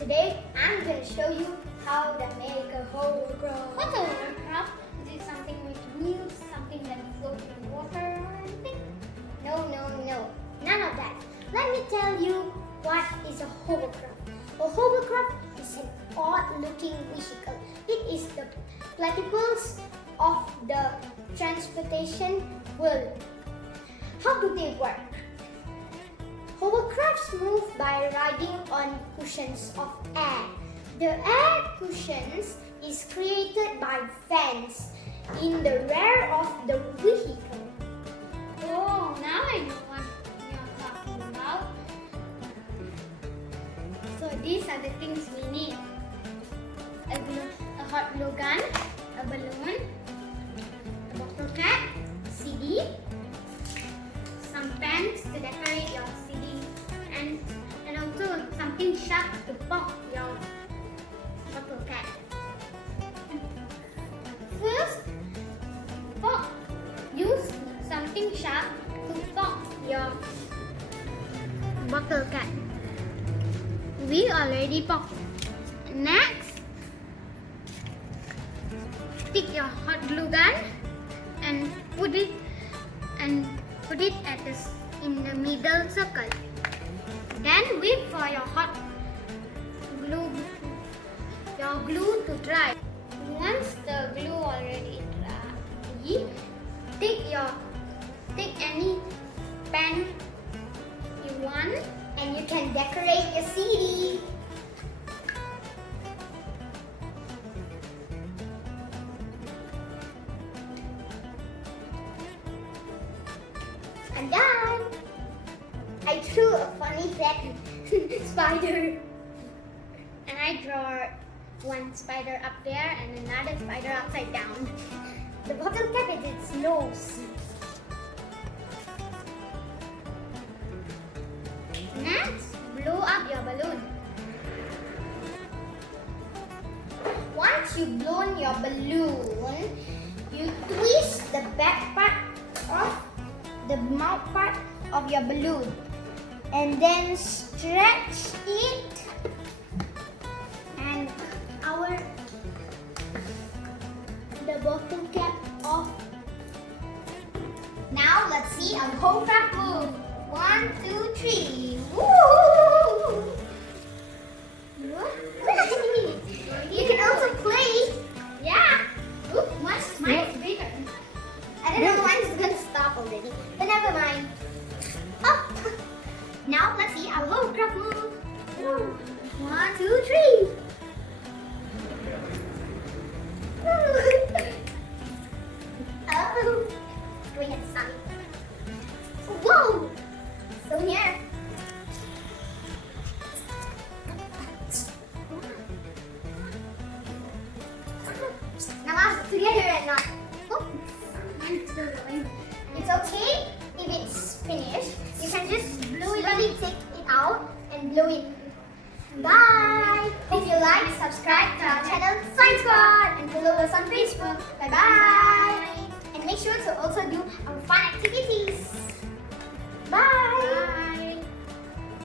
Today I'm going to show you how to make a hovercraft. What's a hovercraft? Is it something with wheels, something that floats in water or anything? No, none of that. Let me tell you what is a hovercraft. A hovercraft is an odd-looking vehicle. It is the platypus of the transportation world. How do they work? Hovercrafts move by riding on cushions of air. The air cushions is created by fans in the rear of the vehicle. Oh, now I know what you're talking about. So these are the things we need. A hot glue gun, a balloon, a bottle cap, CD, some pens to decorate your CD, and also something sharp to pop your bottle cap. First, use something sharp to pop your bottle cap. We already popped. Next, take your hot glue gun and put it in the middle circle. Then wait for your glue to dry. Once the glue already dry, take any pen you want And you can decorate your CD. I'm done. I drew a funny red spider. and I draw one spider up there and another spider upside down. The bottle cap is its nose. Next, blow up your balloon. Once you've blown your balloon, you twist the back part of the mouth part of your balloon and then stretch it, and the bottle cap off. Now let's see our hovercraft move. 1, 2, 3. Woo! You can also play. Yeah! Oop, Mine's bigger. I don't know when it's going to stop already, but never mind. Up! Now let's see our hovercraft move. 1, 2, 3. Oh, going at the sun. Whoa! So near. Now let's together and not. Oh. It's okay if it's finished. You can just slowly take it out and blow it. Bye! If you like, subscribe to our channel Science Squad and follow us on Facebook. Bye bye! And make sure to also do our fun activities. Bye!